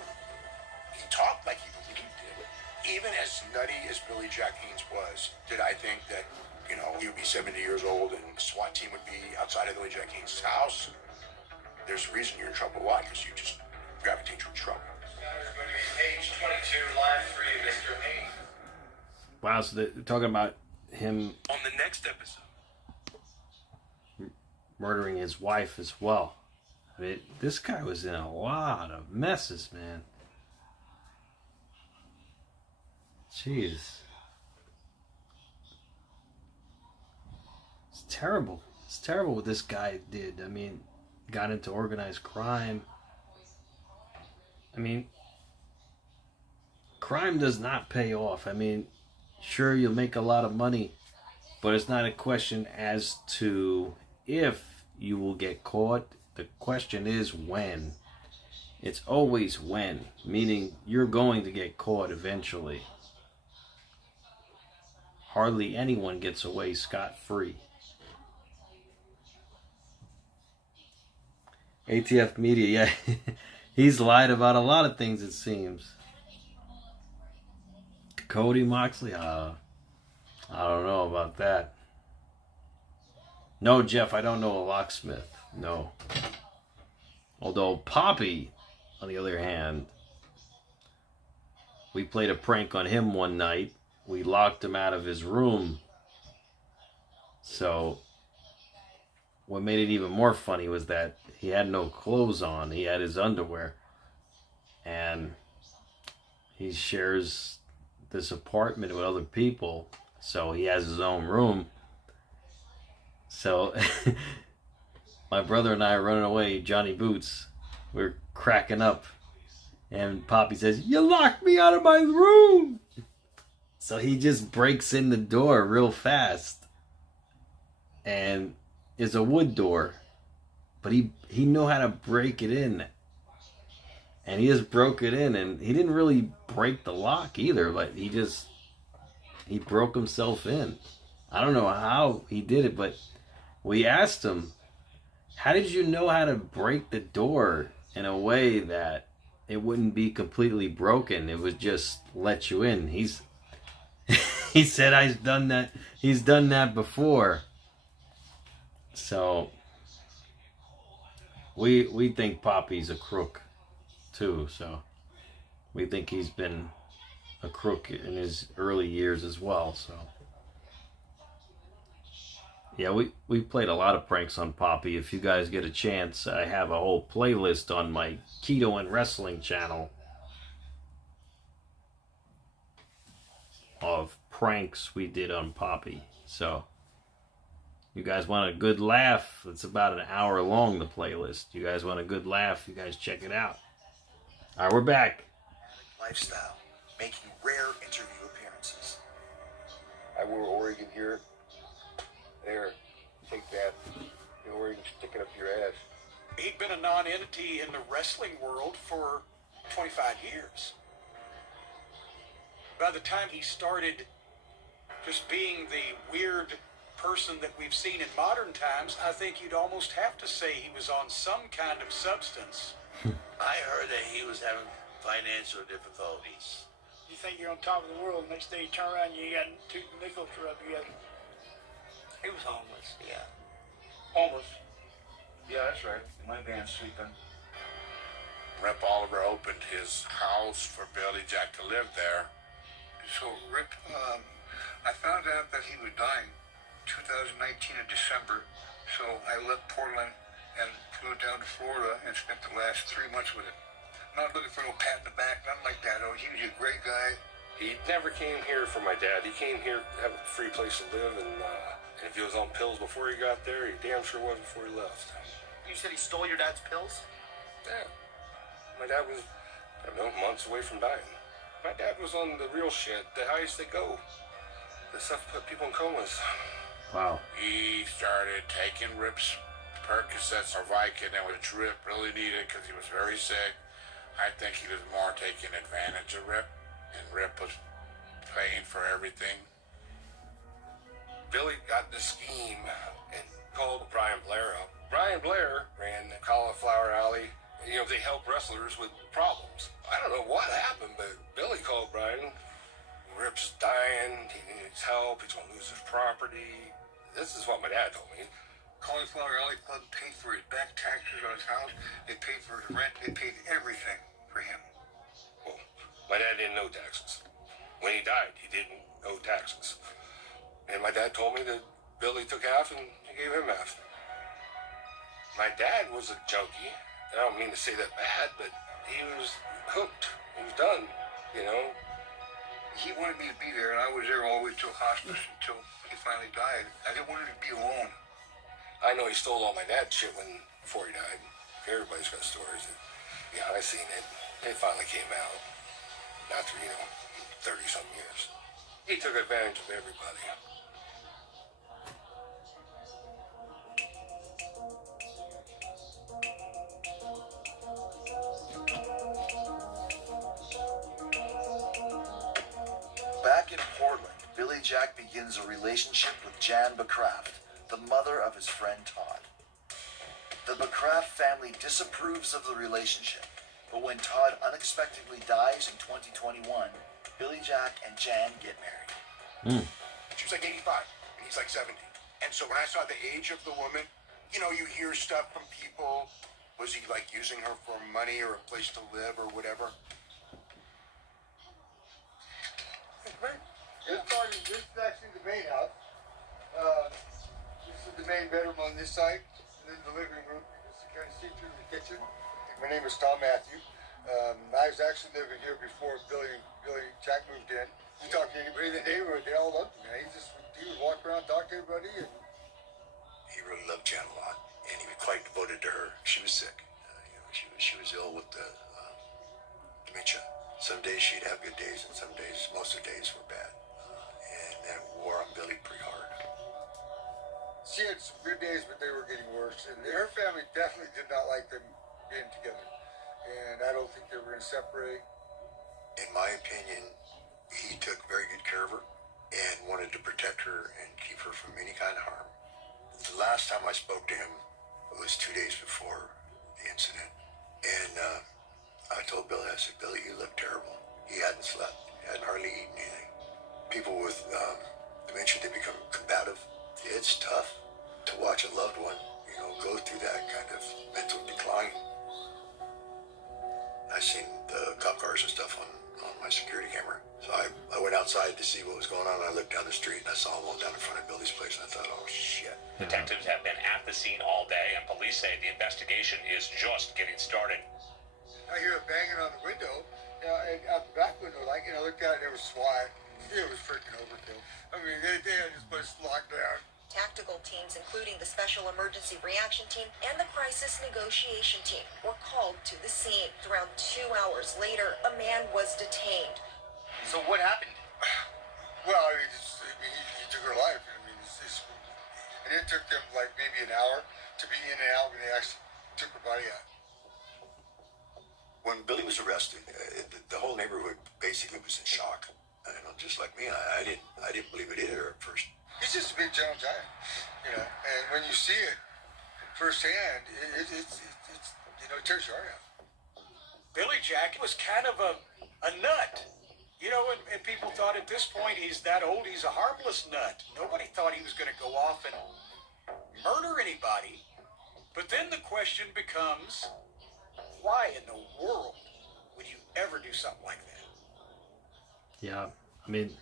He talked like he believed it. Even as nutty as Billy Jack Haynes was, did I think that, you know, he would be 70 years old and the SWAT team would be outside of Billy Jack Haynes' house? There's a reason you're in trouble. Why? Because you just gravitate toward trouble. Going to be page 22, line 3, Mr. Haynes. Wow, so they're talking about him On the next episode. murdering his wife as well. I mean, this guy was in a lot of messes, man. Jeez. It's terrible. It's terrible what this guy did. I mean, got into organized crime. I mean, crime does not pay off. I mean, sure, you'll make a lot of money, but it's not a question as to if you will get caught. The question is when. It's always when, meaning you're going to get caught eventually. hardly anyone gets away scot-free. ATF Media, yeah. He's lied about a lot of things, it seems. Cody Moxley, I don't know about that. No, Jeff, I don't know a locksmith. No. Although Poppy, on the other hand, we played a prank on him one night. We locked him out of his room. So what made it even more funny was that he had no clothes on. He had his underwear. And he shares this apartment with other people. So he has his own room. So my brother and I are running away, Johnny Boots. We're cracking up. And Poppy says, "You locked me out of my room!" So he just breaks in the door real fast. And it's a wood door. But he knew how to break it in. And he just broke it in. And he didn't really break the lock either. But he broke himself in. I don't know how he did it. But we asked him, how did you know how to break the door in a way that it wouldn't be completely broken? It would just let you in. He said he's done that before. So we think Poppy's a crook too. So we think he's been a crook in his early years as well. So yeah, we played a lot of pranks on Poppy. If you guys get a chance, I have a whole playlist on my Keto and Wrestling channel of pranks we did on Poppy. So you guys want a good laugh? It's about an hour long, the playlist. You guys want a good laugh? You guys check it out. All right, we're back. Lifestyle, making rare interview appearances. I wore Oregon here. There, take that. The Oregon sticking up your ass. He'd been a non-entity in the wrestling world for 25 years. By the time he started just being the weird person that we've seen in modern times, I think you'd almost have to say he was on some kind of substance. I heard that he was having financial difficulties. You think you're on top of the world, next day you turn around and you got two nickels to rub together. He was homeless. Yeah. Homeless. Yeah, that's right. In my van sleeping. Rip Oliver opened his house for Billy Jack to live there. So, Rip, I found out that he was dying 2019 in December. So I left Portland and flew down to Florida and spent the last 3 months with him. Not looking for no pat in the back, nothing like that. Oh, he was a great guy. He never came here for my dad. He came here to have a free place to live, and if he was on pills before he got there, he damn sure was before he left. You said he stole your dad's pills? Yeah. My dad was, I don't know, months away from dying. My dad was on the real shit, the highest they go. The stuff put people in comas. Wow. He started taking Rip's Percocets or Vicodin, which Rip really needed because he was very sick. I think he was more taking advantage of Rip, and Rip was paying for everything. Billy got this scheme and called Brian Blair up. Brian Blair ran Cauliflower Alley. You know, they help wrestlers with problems. I don't know what happened, but Billy called Brian. Rip's dying. He needs help. He's going to lose his property. This is what my dad told me. Cauliflower Alley Club paid for his back taxes on his house. They paid for his rent. They paid everything for him. Well, my dad didn't owe taxes. When he died, he didn't owe taxes. And my dad told me that Billy took half and he gave him half. My dad was a junkie. I don't mean to say that bad, but he was hooked. He was done, you know. He wanted me to be there, and I was there all the way till hospice until he finally died. I didn't want him to be alone. I know he stole all my dad's shit before he died. Everybody's got stories. Yeah, I seen it. It finally came out after, 30-something years. He took advantage of everybody. Back in Portland, Billy Jack begins a relationship with Jan Becraft, the mother of his friend Todd. The Becraft family disapproves of the relationship, but when Todd unexpectedly dies in 2021, Billy Jack and Jan get married. She was like 85, and he's like 70. And so when I saw the age of the woman, you know, you hear stuff from people. Was he like using her for money or a place to live or whatever? This is actually the main house. This is the main bedroom on this side, and then the living room. You can kind of see through the kitchen. My name is Tom Matthew. I was actually living here before Billy Jack moved in. You talk to anybody in the neighborhood, they all loved him, man. He would walk around, talk to everybody. And He really loved Jan a lot, and he was quite devoted to her. She was sick. She was ill with dementia. Some days she'd have good days, and some days, most of the days were bad. And that wore on Billy pretty hard. she had some good days, but they were getting worse. And her family definitely did not like them being together. And I don't think they were going to separate. In my opinion, he took very good care of her and wanted to protect her and keep her from any kind of harm. The last time I spoke to him was 2 days before the incident. And I told Billy, I said, Billy, you look terrible. He hadn't slept. He hadn't hardly eaten anything. People with dementia, they become combative. It's tough to watch a loved one, go through that kind of mental decline. I seen the cop cars and stuff on my security camera. So I went outside to see what was going on. I looked down the street and I saw them all down in front of Billy's place, and I thought, oh shit. Detectives have been at the scene all day, and police say the investigation is just getting started. I hear a banging on the window, and out the back window, I looked out and there was SWAT. It was freaking overkill. I mean, they had this place locked down. Tactical teams, including the Special Emergency Reaction Team and the Crisis Negotiation Team, were called to the scene. Around 2 hours later, a man was detained. So what happened? Well, he took her life. And it took them like maybe an hour to be in and out when they actually took her body out. When Billy was arrested, the whole neighborhood basically was in shock. Just like me, I didn't believe it either at first. He's just a big gentle giant, and when you see it firsthand, it tears your heart out. Billy Jack was kind of a nut. And people thought at this point he's that old, he's a harmless nut. Nobody thought he was going to go off and murder anybody. But then the question becomes, why in the world would you ever do something like that? Yeah, I mean,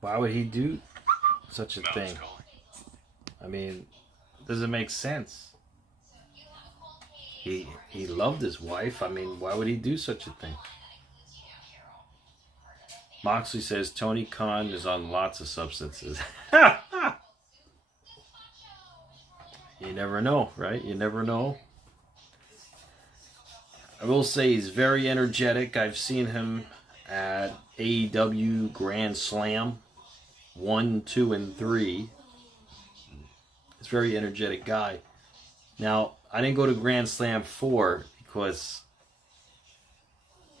why would he do such a thing? I mean, does it make sense? He loved his wife. I mean, why would he do such a thing? Moxley says Tony Khan is on lots of substances. You never know, right? You never know. I will say he's very energetic. I've seen him at AEW Grand Slam 1, 2, and 3. He's a very energetic guy. Now, I didn't go to Grand Slam 4 because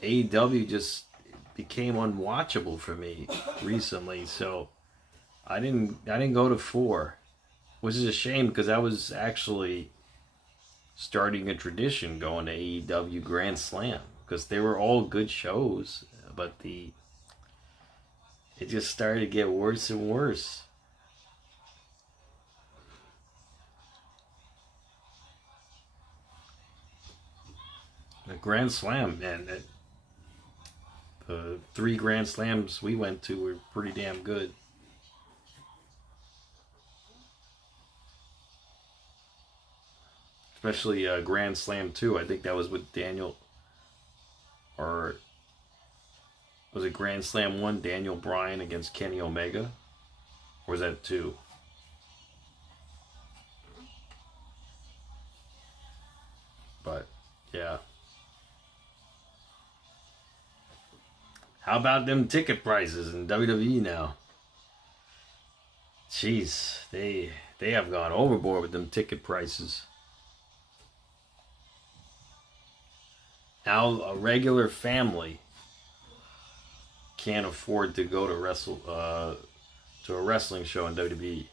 AEW just became unwatchable for me recently, so I didn't go to 4, which is a shame because I was actually starting a tradition going to AEW Grand Slam because they were all good shows, but it just started to get worse and worse. The Grand Slam, man. The 3 Grand Slams we went to were pretty damn good. Especially Grand Slam 2. I think that was with Daniel. Or was it Grand Slam 1, Daniel Bryan against Kenny Omega? Or was that 2? But, yeah. How about them ticket prices in WWE now? Jeez, they have gone overboard with them ticket prices. Now a regular family can't afford to go to to a wrestling show in WWE.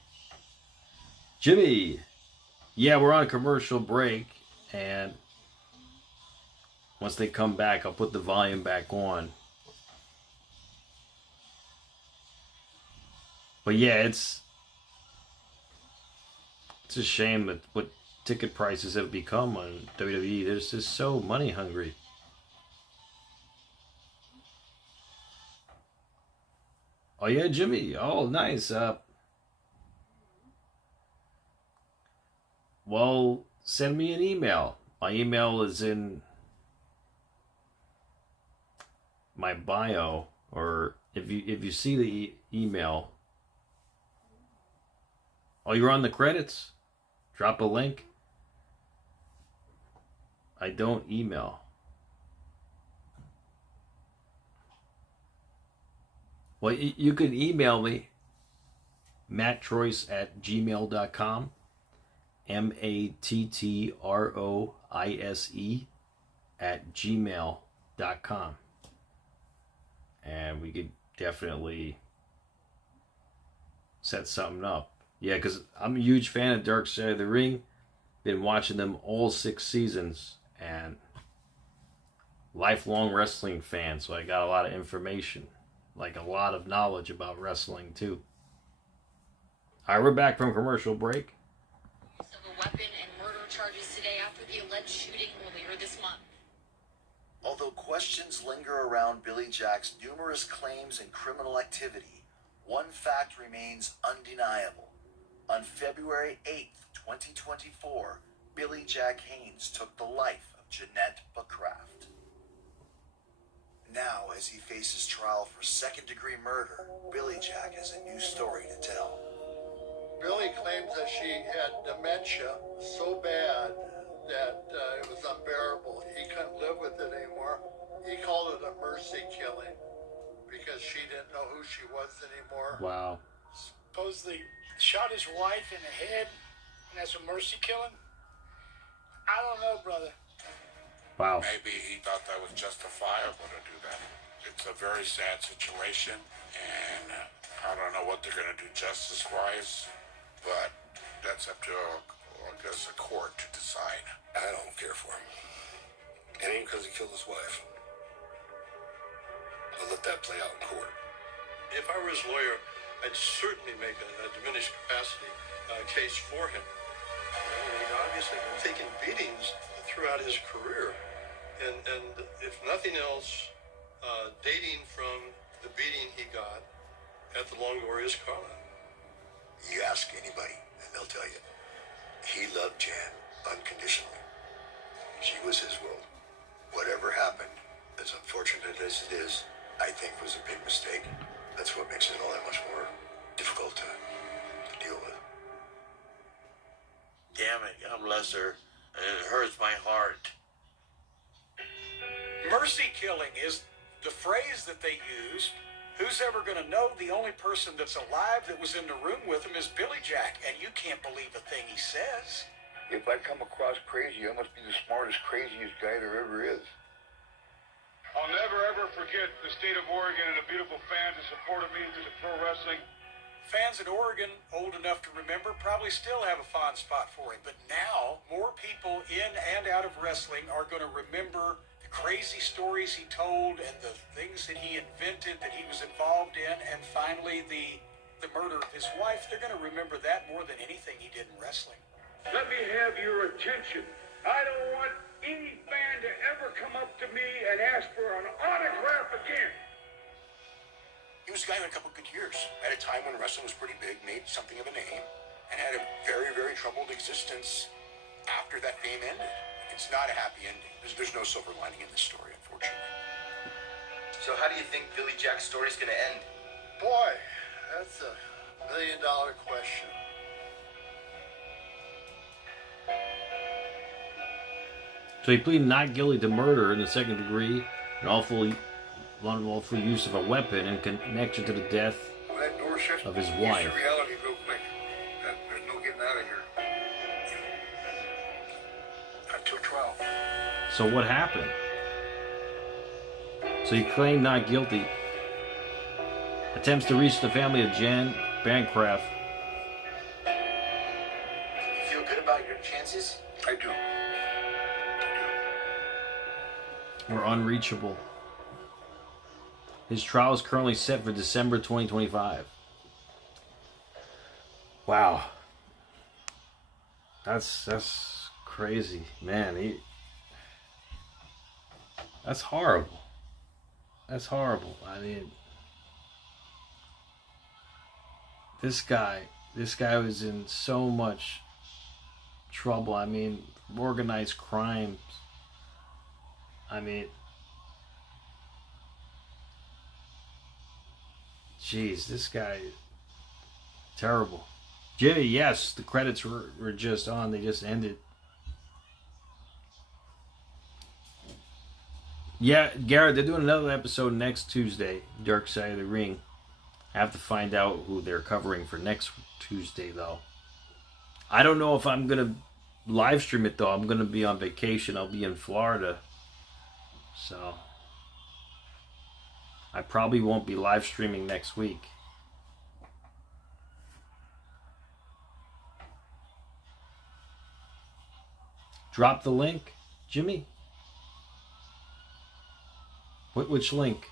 Jimmy, yeah, we're on a commercial break, and once they come back, I'll put the volume back on. But yeah, it's a shame that what ticket prices have become on WWE. They're just so money hungry. Oh yeah, Jimmy. Oh, nice. Well, send me an email. My email is in my bio, or if you see the email. Oh, you're on the credits? Drop a link. I don't email. Well, you can email me, mattroise@gmail.com, mattroise@gmail.com. And we could definitely set something up. Yeah, because I'm a huge fan of Dark Side of the Ring. Been watching them all 6 seasons, and lifelong wrestling fan, so I got a lot of information, like a lot of knowledge about wrestling too. All right, we're back from commercial break. Of a weapon and murder charges today after the alleged shooting earlier this month. Although questions linger around Billy Jack's numerous claims and criminal activity, one fact remains undeniable. On February 8th, 2024, Billy Jack Haynes took the life of Jeanette Bacraft. Now, as he faces trial for second-degree murder, Billy Jack has a new story to tell. Billy claims that she had dementia so bad that it was unbearable. He couldn't live with it anymore. He called it a mercy killing because she didn't know who she was anymore. Wow. Supposedly shot his wife in the head, and that's a mercy killing? I don't know, brother. Wow. Maybe he thought that was justifiable to do that. It's a very sad situation, and I don't know what they're going to do justice-wise, but that's up to, I guess, a court to decide. I don't care for him. It ain't because he killed his wife. I'll let that play out in court. If I were his lawyer, I'd certainly make a diminished capacity case for him. He's obviously been taking beatings throughout his career. And if nothing else, dating from the beating he got at the Longoria's Carla. You ask anybody, and they'll tell you. He loved Jan unconditionally. She was his world. Whatever happened, as unfortunate as it is, I think was a big mistake. That's what makes it all that much more difficult to deal with. Damn it, I'm lesser, and it hurts my heart. Mercy killing is the phrase that they use. Who's ever going to know the only person that's alive that was in the room with him is Billy Jack, and you can't believe a thing he says. If I come across crazy, I must be the smartest, craziest guy there ever is. I'll never ever forget the state of Oregon and the beautiful fans that supported me through the pro wrestling. Fans in Oregon, old enough to remember, probably still have a fond spot for him. But now, more people in and out of wrestling are going to remember the crazy stories he told and the things that he invented that he was involved in, and finally the murder of his wife. They're going to remember that more than anything he did in wrestling. Let me have your attention. I don't want any fan to ever come up to me and ask for an autograph again. He was a guy who had a couple good years. At a time when wrestling was pretty big, made something of a name, and had a very, very troubled existence after that fame ended. It's not a happy ending. There's no silver lining in this story, unfortunately. So how do you think Billy Jack's story's gonna end? Boy, that's a $1 million question. So he pleaded not guilty to murder in the second degree, and unlawful use of a weapon in connection to the death of his wife. Reality real quick. There's no getting out of here. Until trial. So what happened? So he claimed not guilty. Attempts to reach the family of Jan Bancroft. You feel good about your chances? I do. We're unreachable. His trial is currently set for December 2025. Wow. That's crazy. Man, that's horrible. That's horrible. I mean, this guy was in so much trouble. I mean, organized crimes. I mean, jeez, this guy, terrible. Jimmy, yes, the credits were just on. They just ended. Yeah, Garrett, they're doing another episode next Tuesday, Dark Side of the Ring. I have to find out who they're covering for next Tuesday, though. I don't know if I'm going to live stream it, though. I'm going to be on vacation. I'll be in Florida. So, I probably won't be live streaming next week. Drop the link, Jimmy. Which link?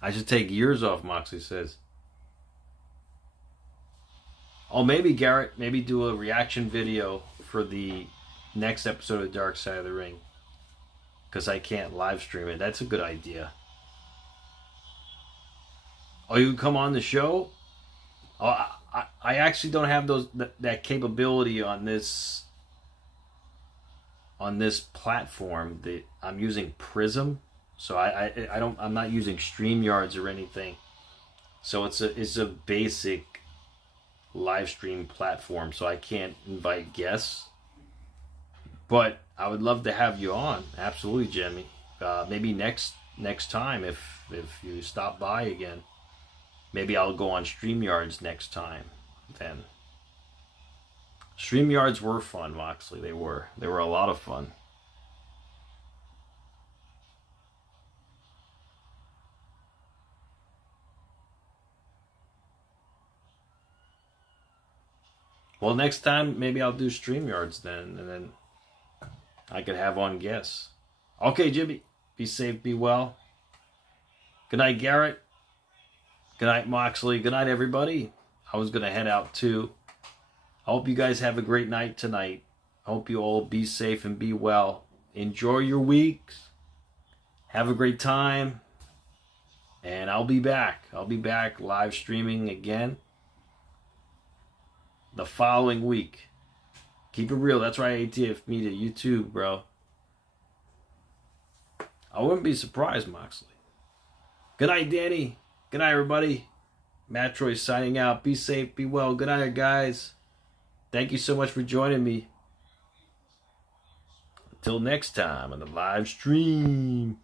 I should take years off, Moxley says. Oh, maybe Garrett, maybe do a reaction video for the next episode of Dark Side of the Ring. Because I can't live stream it. That's a good idea. Oh, you come on the show? Oh, I actually don't have that capability on this platform. I'm using Prism, so I'm not using StreamYards or anything. So it's a basic live stream platform, so I can't invite guests. But I would love to have you on. Absolutely, Jimmy. Maybe next time if you stop by again. Maybe I'll go on StreamYards next time. Then StreamYards were fun, Moxley. They were a lot of fun. Well, next time maybe I'll do StreamYards then, and then I could have on guests. Okay, Jimmy, be safe, be well. Good night, Garrett. Good night, Moxley. Good night, everybody. I was going to head out too. I hope you guys have a great night tonight. I hope you all be safe and be well. Enjoy your weeks. Have a great time. And I'll be back. I'll be back live streaming again the following week. Keep it real. That's right, ATF Media. You too, bro. I wouldn't be surprised, Moxley. Good night, Danny. Good night, everybody. MATTROISE signing out. Be safe, be well. Good night, guys. Thank you so much for joining me. Until next time on the live stream.